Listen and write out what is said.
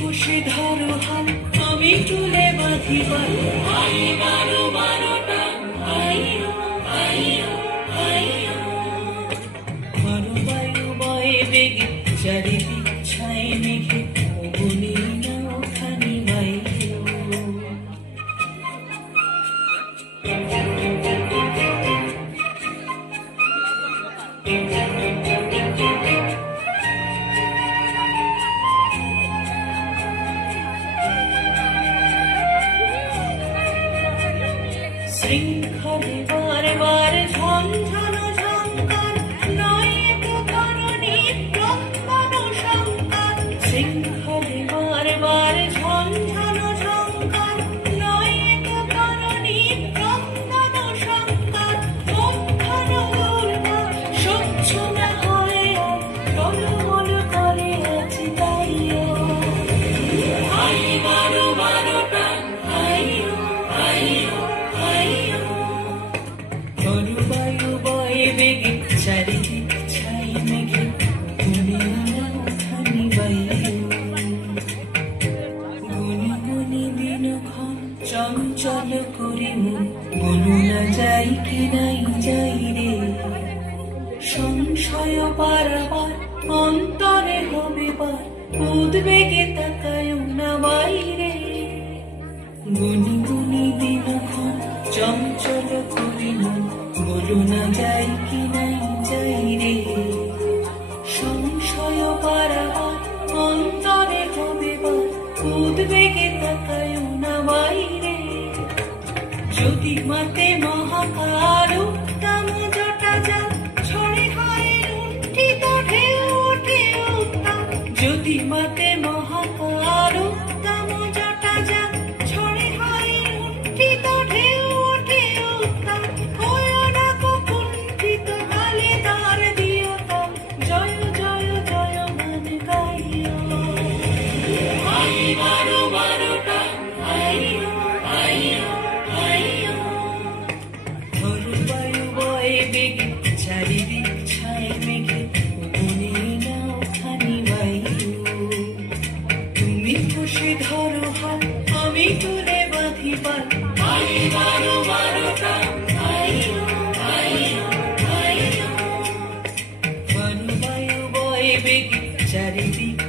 কষে ধরো হাল, আমি তুলে বাঁধি পাল। আই বারো বারোটা, আইও আইও আইও। বারো বায়ু বয়ে বেগে, চারিদিক ছাই মেঘে, বলি না ওখানি বাইও। শৃঙ্খলে বারবার ঝঞ্ঝানো ঝঙ্কার, নয় তো কারণে রক্ষণ শঙ্কার। শৃঙ্খলে বারবার ঝঞ্ঝানো ঝঙ্কার, নয় তো কারণে রক্ষণ শঙ্কার। মধ্যাহ্ন দুর্বার সহ্য না হয় আর, টলমল করে আছি তাইও। আই বারো বারোটা, আইও আইও আইও। বারো বায়ু বয়ে বেগে, চারিদিক ছাই মেঘে, বলি না ওখানি বাইও। গুনি গুনি দিনক্ষণ চঞ্চল করি মন, বলু না যাই কি নাই যাই রে। সংশয় পারাবার অন্তরে হবে বার, উদ্বেগে তাকায় না বাইরে। গুনি গুনি দিনক্ষণ চঞ্চল করি মন, বলু না যাই কি নাই যাই রে। সংশয় পারাবার অন্তরে হবে বার, উদ্বেগে তাকায় না বাইরে। যদি মাতে মহাকাল উত্তম জটা যা, ছড়ে হয় লুণ্ঠিত ঢেউ ওঠে উত্তাম। যদি মাতে মহাকাল উত্তম জটা যা, ছড়ে হয় লুণ্ঠিত ঢেউ ওঠে উত্তাম। হয় না কুণ্ঠিত কালে দ্বার দিও তাম, জয় জয় জয় গান গাইও। আই বারো বারোটা, আইও আইও আইও। বারো বায়ু বয়ে বেগে, চারিদিক ছাই মেঘে, বলি না ওখানি বাইও। তুমি কষে ধরো হাল, আমি তুলে বাঁধি পাল। আই বারো বারোটা, আইও আইও আইও। বারো বায়ু বয়ে বেগে, চারিদিক